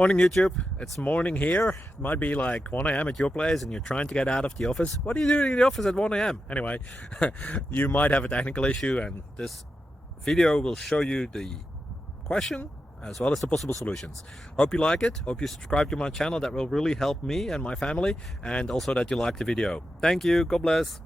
Morning YouTube, it's morning here. It might be like 1 a.m. at your place and you're trying to get out of the office. What are you doing in the office at 1 a.m.? Anyway, you might have a technical issue and this video will show you the question as well as the possible solutions. Hope you like it, hope you subscribe to my channel. That will really help me and my family, and also that you like the video. Thank you, God bless.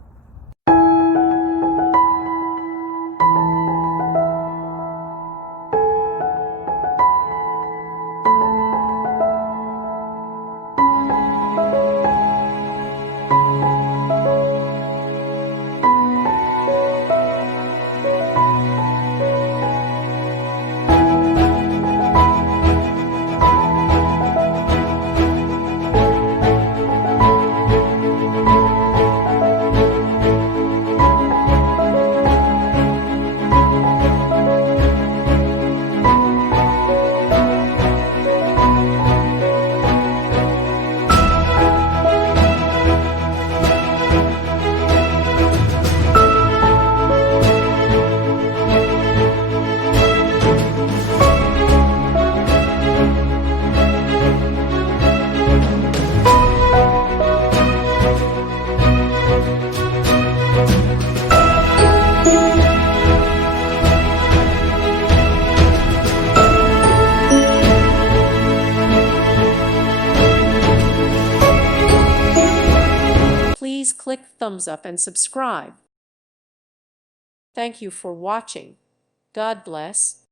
Please click thumbs up and subscribe. Thank you for watching. God bless.